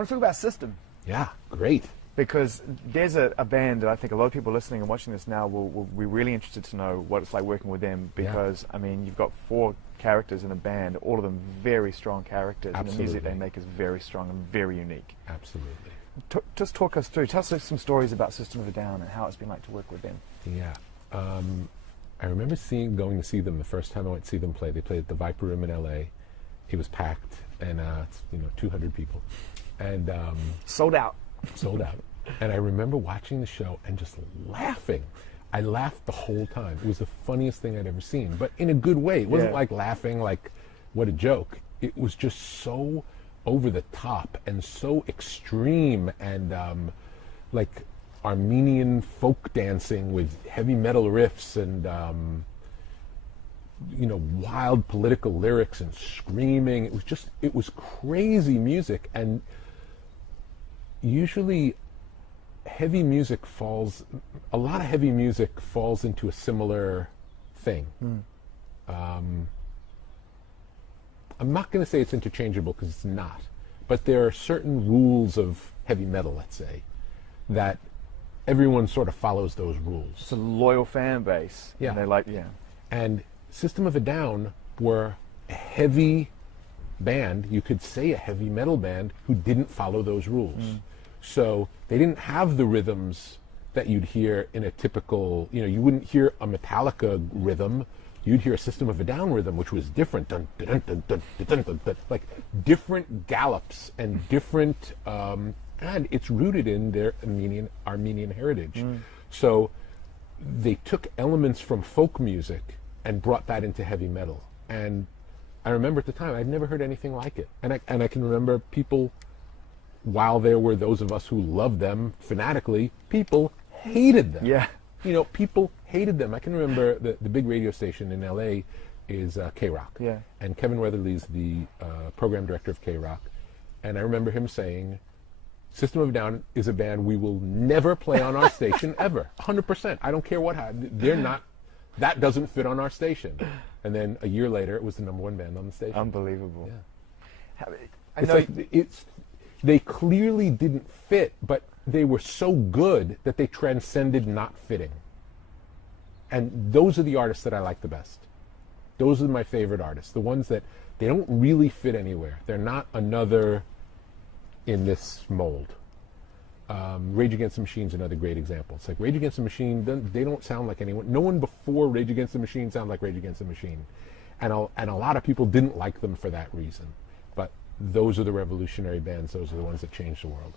want to talk about System. Yeah, great. Because there's a band that I think a lot of people listening and watching this now will be really interested to know what it's like working with them. Because, I mean, you've got 4 characters in a band, all of them very strong characters. Absolutely. And the music they make is very strong and very unique. Absolutely. Just talk us through. Tell us some stories about System of a Down and how it's been like to work with them. Yeah. I remember going to see them the first time I went to see them play. They played at the Viper Room in LA. It was packed, and it's, 200 people. And sold out. Sold out. And I remember watching the show and just laughing. I laughed the whole time. It was the funniest thing I'd ever seen, but in a good way. It wasn't like laughing like, what a joke. It was just so over the top and so extreme and like Armenian folk dancing with heavy metal riffs and wild political lyrics and screaming. It was crazy music. And usually a lot of heavy music falls into a similar thing. I'm not going to say it's interchangeable because it's not, but there are certain rules of heavy metal, let's say, that everyone sort of follows those rules. It's a loyal fan base. Yeah. And they like, And System of a Down were a heavy band, you could say a heavy metal band, who didn't follow those rules. So they didn't have the rhythms that you'd hear in a typical, you wouldn't hear a Metallica rhythm. You'd hear a System of a Down rhythm, which was different, dun, dun, dun, dun, dun, dun, dun, dun, like different gallops and different, and it's rooted in their Armenian heritage. So they took elements from folk music and brought that into heavy metal. And I remember at the time, I'd never heard anything like it. And I can remember people, while there were those of us who loved them fanatically, people hated them. Yeah. People hated them. I can remember the big radio station in LA is K-Rock. Yeah. And Kevin Weatherly's the program director of K-Rock. And I remember him saying, System of a Down is a band we will never play on our station ever. 100%. I don't care what happens. They're not, that doesn't fit on our station. And then a year later, it was the #1 band on the station. Unbelievable. Yeah. They clearly didn't fit, but they were so good that they transcended not fitting. And those are the artists that I like the best. Those are my favorite artists. The ones that they don't really fit anywhere. They're not another in this mold. Rage Against the Machine is another great example. It's like Rage Against the Machine, they don't sound like anyone. No one before Rage Against the Machine sounded like Rage Against the Machine. And a lot of people didn't like them for that reason. But those are the revolutionary bands. Those are the ones that changed the world.